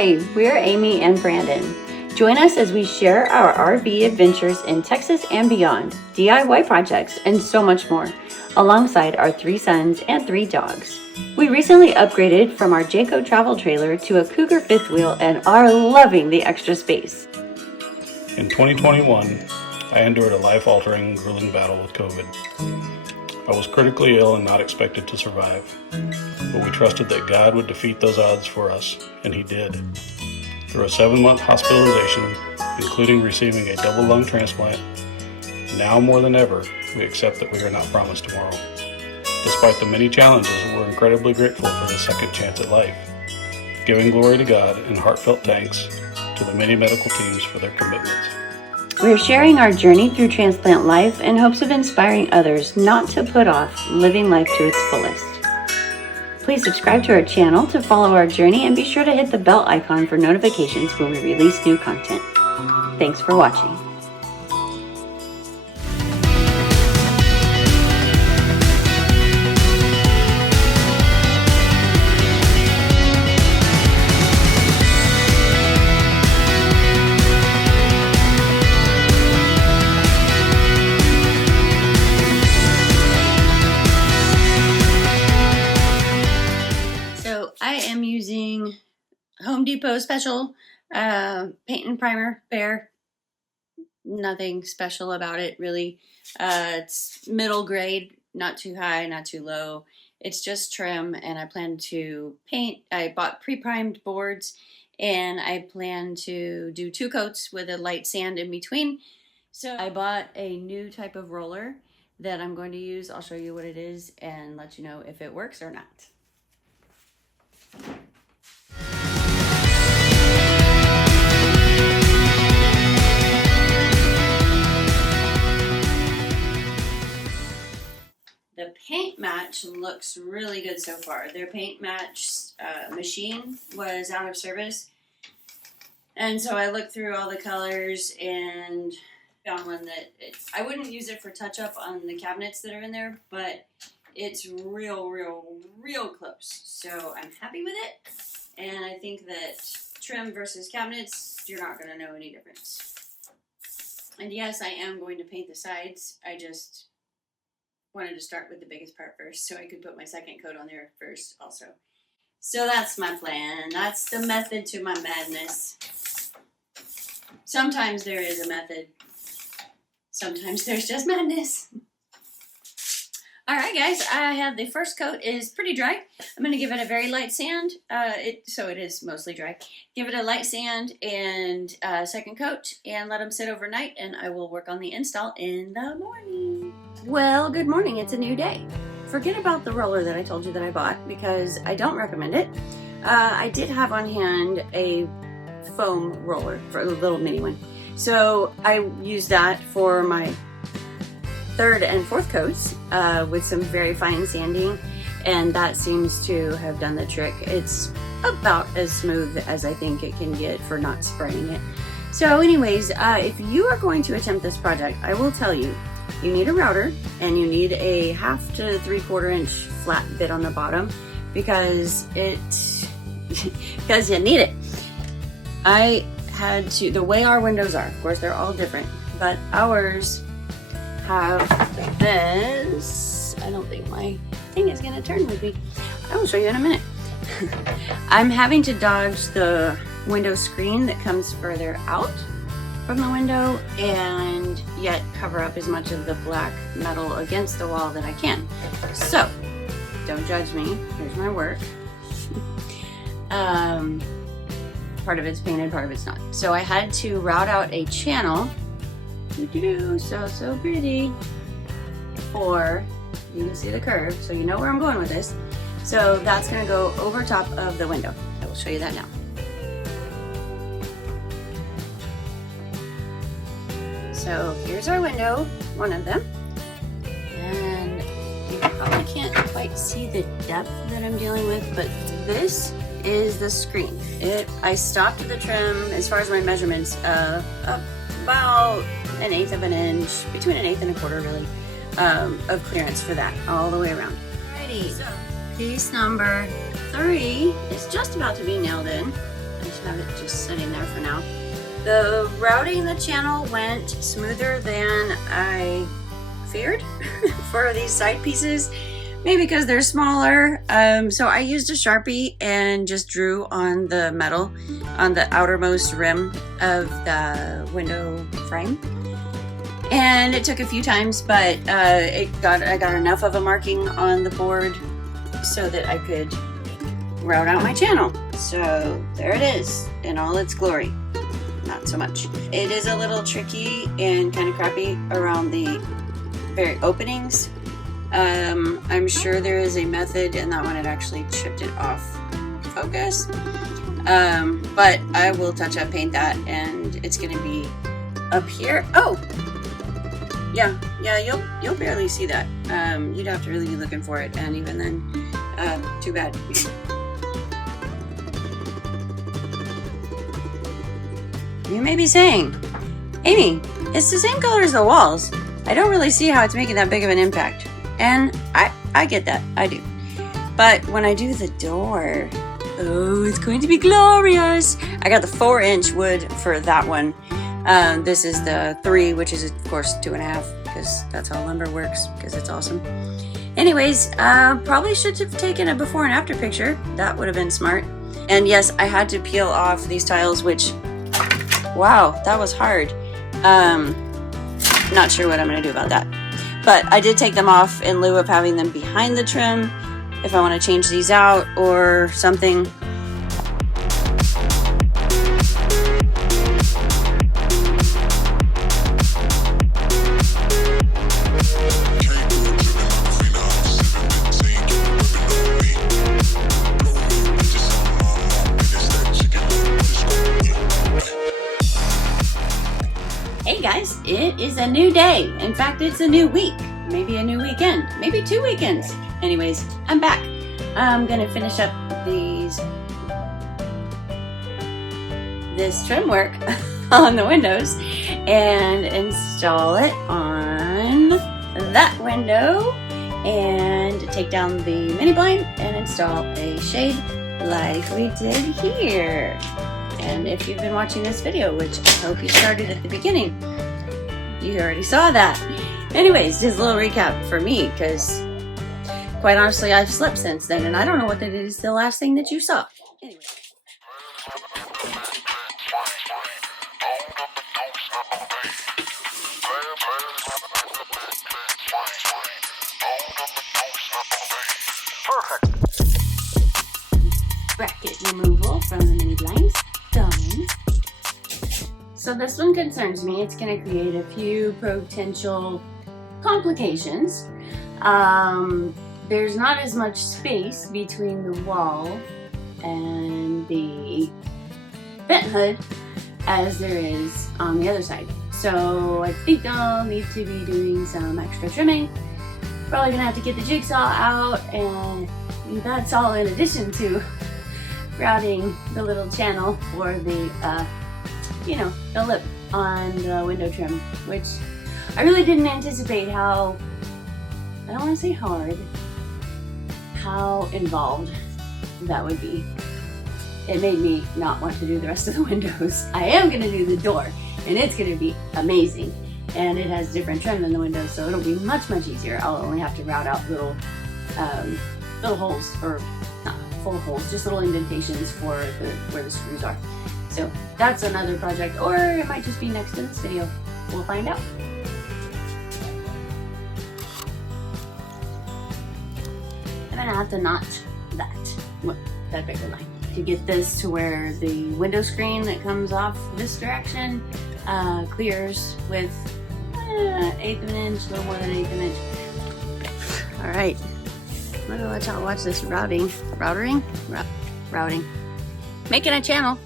Hi, we're Amy and Brandon. Join us as we share our RV adventures in Texas and beyond, DIY projects, and so much more, alongside our 3 sons and 3 dogs. We recently upgraded from our Jayco travel trailer to a Cougar fifth wheel and are loving the extra space. In 2021, I endured a life-altering, grueling battle with COVID. I was critically ill and not expected to survive, but we trusted that God would defeat those odds for us, and He did. Through a 7-month hospitalization, including receiving a double lung transplant, now more than ever, we accept that we are not promised tomorrow. Despite the many challenges, we're incredibly grateful for the second chance at life, giving glory to God and heartfelt thanks to the many medical teams for their commitments. We're sharing our journey through transplant life in hopes of inspiring others not to put off living life to its fullest. Please subscribe to our channel to follow our journey and be sure to hit the bell icon for notifications when we release new content. Thanks for watching. I am using Home Depot special paint and primer Bear. Nothing special about it really. It's middle grade, not too high, not too low. It's just trim, and I plan to paint. I bought pre-primed boards, and I plan to do 2 coats with a light sand in between. So I bought a new type of roller that I'm going to use. I'll show you what it is and let you know if it works or not. The paint match looks really good so far. Their paint match machine was out of service. And so I looked through all the colors and found one that I wouldn't use it for touch-up on the cabinets that are in there, but it's real close. So I'm happy with it. And I think that trim versus cabinets, you're not going to know any difference. And yes, I am going to paint the sides. I just wanted to start with the biggest part first so I could put my second coat on there first also. So that's my plan. That's the method to my madness. Sometimes there is a method. Sometimes there's just madness. Alright guys, I have the first coat is pretty dry. I'm going to give it a very light sand. So it is mostly dry. Give it a light sand and second coat and let them sit overnight, and I will work on the install in the morning. Well, good morning. It's a new day. Forget about the roller that I told you that I bought because I don't recommend it. I did have on hand a foam roller, for a little mini one. So I used that for my 3rd and 4th coats with some very fine sanding, and that seems to have done the trick. It's about as smooth as I think it can get for not spraying it. So anyways, if you are going to attempt this project, I will tell you, you need a router and you need a 1/2 to 3/4 inch flat bit on the bottom because you need it. I had to, the way our windows are, of course they're all different, but ours have this. I don't think my thing is gonna turn with me. I will show you in a minute. I'm having to dodge the window screen that comes further out from the window and yet cover up as much of the black metal against the wall that I can. So, don't judge me. Here's my work. Part of it's painted, part of it's not. So I had to route out a channel. So pretty. For, you can see the curve, so you know where I'm going with this. So that's gonna go over top of the window. I will show you that now. So here's our window, one of them. And you probably can't quite see the depth that I'm dealing with, but this is the screen. I stopped the trim as far as my measurements, about 1/8 of an inch, between 1/8 and 1/4 really, of clearance for that all the way around. Alrighty, so piece number 3 is just about to be nailed in. I just have just sitting there for now. The routing the channel went smoother than I feared for these side pieces. Maybe because they're smaller. So I used a Sharpie and just drew on the metal on the outermost rim of the window frame. And it took a few times, but I got enough of a marking on the board so that I could route out my channel. So there it is in all its glory. Not so much. It is a little tricky and kind of crappy around the very openings. I'm sure there is a method, and that one it actually chipped it off focus. But I will touch up paint that, and it's gonna be up here. Oh, yeah, you'll barely see that. You'd have to really be looking for it, and even then, too bad. You may be saying, Amy, it's the same color as the walls. I don't really see how it's making that big of an impact. And I get that, I do. But when I do the door, oh, it's going to be glorious. I got the 4-inch wood for that one. This is the 3, which is of course 2.5, because that's how lumber works, because it's awesome. Anyways, probably should have taken a before and after picture. That would have been smart. And yes, I had to peel off these tiles, which, wow, that was hard. Not sure what I'm gonna do about that. But I did take them off in lieu of having them behind the trim if I want to change these out or something. Hey guys, it is a new day. In fact, it's a new week. Maybe a new weekend. Maybe 2 weekends. Anyways, I'm back. I'm gonna finish up this trim work on the windows and install it on that window and take down the mini blind and install a shade like we did here. And if you've been watching this video, which I hope you started at the beginning, you already saw that. Anyways, just a little recap for me, because quite honestly, I've slept since then, and I don't know what that is the last thing that you saw. Anyway. Perfect. Bracket removal from the mini blinds. Done. So this one concerns me. It's going to create a few potential complications. There's not as much space between the wall and the vent hood as there is on the other side. So I think I'll need to be doing some extra trimming. Probably gonna have to get the jigsaw out, and that's all in addition to routing the little channel for the the lip on the window trim, which I really didn't anticipate how, I don't want to say hard, how involved that would be. It made me not want to do the rest of the windows. I am going to do the door, and it's going to be amazing. And it has different trim than the windows, so it'll be much, much easier. I'll only have to route out little holes, or not full holes, just little indentations for where the screws are. So that's another project, or it might just be next in this video. We'll find out. I'm gonna have to notch that bigger line to get this to where the window screen that comes off this direction clears with 1/8 of an inch, a little more than 1/8 of an inch. All right, I'm gonna let y'all watch this routing. Making a channel.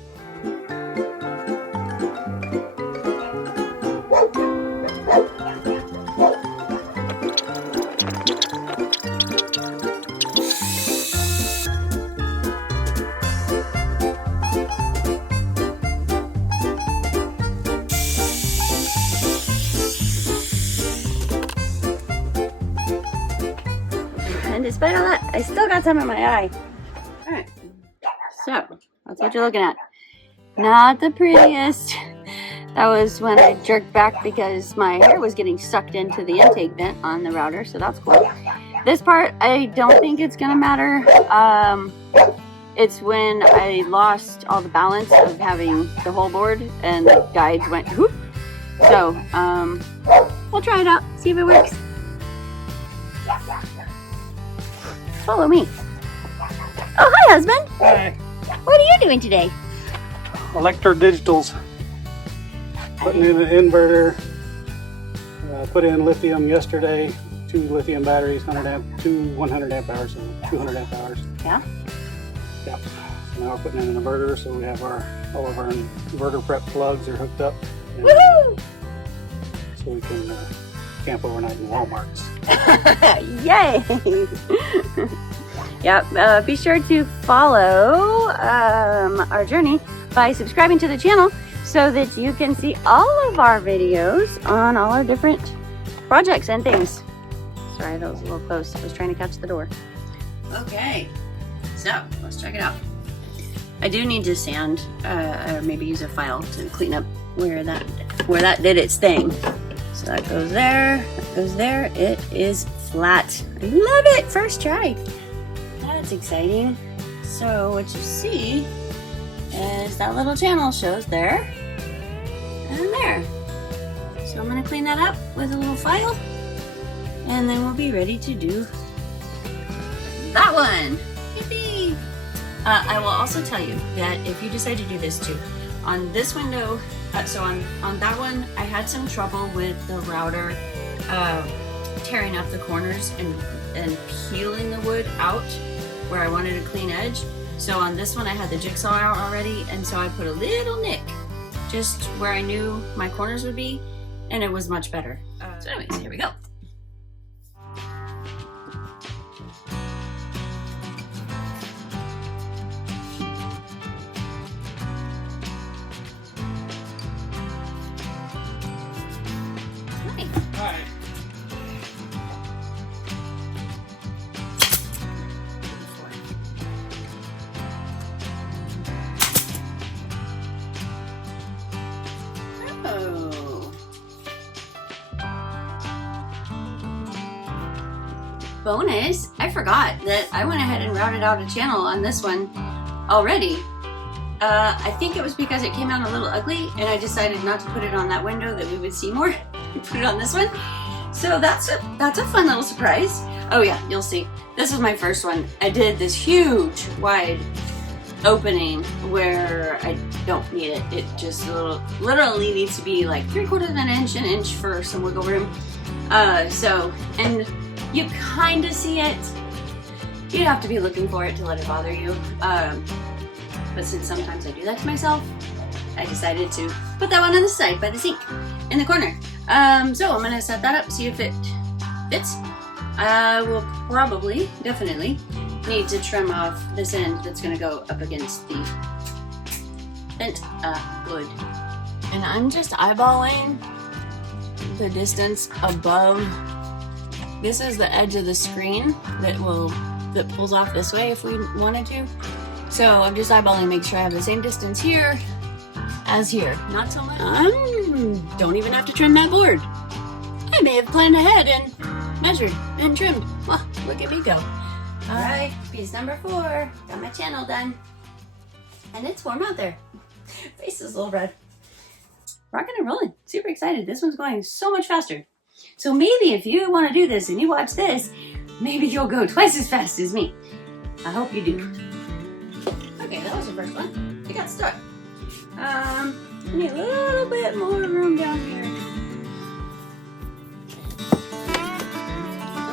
And despite all that, I still got some in my eye. Alright, so that's what you're looking at. Not the prettiest. That was when I jerked back because my hair was getting sucked into the intake vent on the router, so that's cool. This part, I don't think it's gonna matter. It's when I lost all the balance of having the whole board and the guides went whoop. So, we'll try it out, see if it works. Follow me. Oh, hi, husband. Hi. What are you doing today? Electro Digitals. Putting in an inverter. Put in lithium yesterday. 2 lithium batteries, 100 amp hours, so 200 amp hours. Yeah? Yep. So now we're putting in an inverter, so we have all of our inverter prep plugs are hooked up. Woohoo! So we can camp overnight in Walmarts. Yay! Yep, be sure to follow our journey by subscribing to the channel so that you can see all of our videos on all our different projects and things. Sorry, that was a little close. I was trying to catch the door. Okay, so let's check it out. I do need to sand, or maybe use a file to clean up where that did its thing. So that goes there, that goes there. It is flat. I love it. First try. That's exciting. So what you see is that little channel shows there and there. So I'm gonna clean that up with a little file, and then we'll be ready to do that one. Yippee! I will also tell you that if you decide to do this too, on this window, so on that one, I had some trouble with the router tearing up the corners and peeling the wood out where I wanted a clean edge. So on this one, I had the jigsaw out already, and so I put a little nick just where I knew my corners would be, and it was much better. So anyways, here we go. Hi. Oh. Bonus, I forgot that I went ahead and routed out a channel on this one already. I think it was because it came out a little ugly, and I decided not to put it on that window that we would see more. Put it on this one. So that's a fun little surprise. Oh yeah, you'll see. This was my first one. I did this huge wide opening where I don't need it. It just literally needs to be like 3/4 of an inch, an inch for some wiggle room. And you kind of see it. You'd have to be looking for it to let it bother you. But since sometimes I do that to myself, I decided to put that one on the side by the sink in the corner. So I'm gonna set that up, see if it fits. I will probably, definitely, need to trim off this end that's gonna go up against the bent wood. And I'm just eyeballing the distance above. This is the edge of the screen that pulls off this way if we wanted to. So I'm just eyeballing, make sure I have the same distance here as here. Not so much. Don't even have to trim that board. I may have planned ahead and measured and trimmed. Well, look at me go. All right, piece number 4. Got my channel done. And it's warm out there. Face is a little red. Rocking and rolling. Super excited. This one's going so much faster. So maybe if you want to do this and you watch this, maybe you'll go twice as fast as me. I hope you do. Okay, that was the first one. It got stuck. We need a little bit more room down here.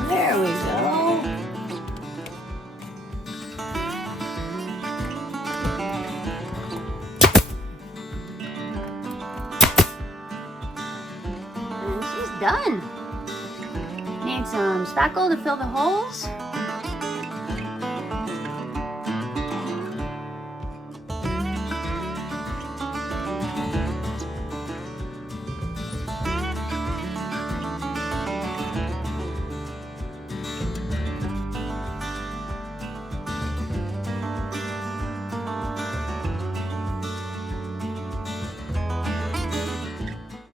There we go. And she's done. Need some spackle to fill the holes.